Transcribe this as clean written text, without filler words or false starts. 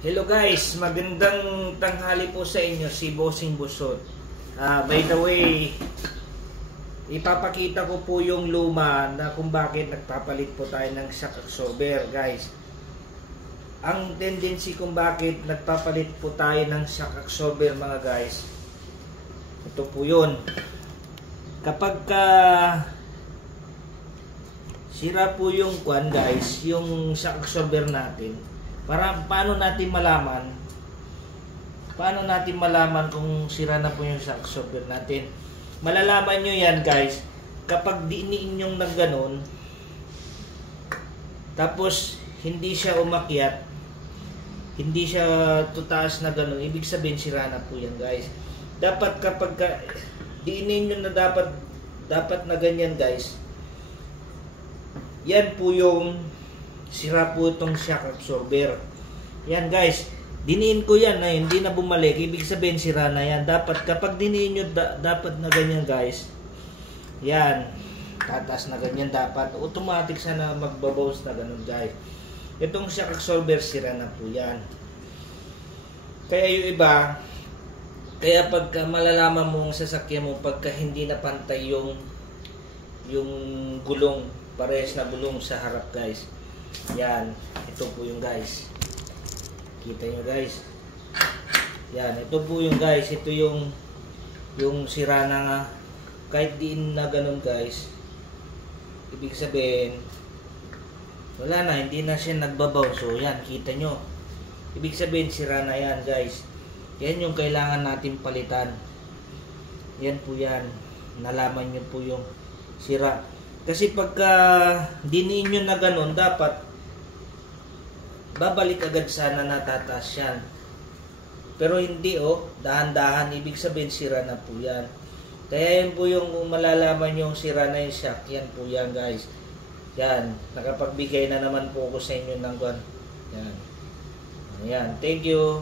Hello guys, magandang tanghali po sa inyo, si Bossing Busot. By the way, ipapakita ko po yung luma na kung bakit nagpapalit po tayo ng shock absorber guys. Ang tendency kung bakit nagpapalit po tayo ng shock absorber mga guys, ito po yun. Kapag sira po yung kwan guys, yung shock absorber natin, paano natin malaman kung sira na po yung shock absorber natin? Malalaman nyo yan guys kapag diiniin nyo ng ganon, tapos hindi siya umakyat, hindi siya tutaas na ganon, ibig sabihin sira na po yan guys. Dapat kapag diinin nyo na dapat na ganyan guys, yan po yung sira po itong shock absorber. Yan guys, diniin ko yan na hindi na bumalik, ibig sabihin sira na yan. Dapat kapag diniin nyo dapat na ganyan guys, yan, tataas na ganyan, dapat automatic sana magbabaws na ganun guys. Itong shock absorber sira na po yan. Kaya yung iba, kaya pagka malalaman mo ang sasakyan mo pagka hindi na pantay yung gulong, parehas na gulong sa harap guys. Yan, ito po yung guys. Kita nyo guys. Yan, ito po yung guys. Ito yung sira na nga. Kahit diin na ganun guys, ibig sabihin wala na, hindi na siya nagbabaw. So yan, kita nyo. Ibig sabihin sira na yan guys. Yan yung kailangan natin palitan. Yan po yan. Nalaman nyo po yung sira. Kasi pagka diniin nyo na ganun, dapat babalik agad sana, natataas yan. Pero hindi dahan-dahan, ibig sabihin sira na po yan. Kaya yan po yung malalaman yung sira na yung shock. Yan po yan guys. Yan, nakapagbigay na naman po ako sa inyo ng yan. Ayan, thank you.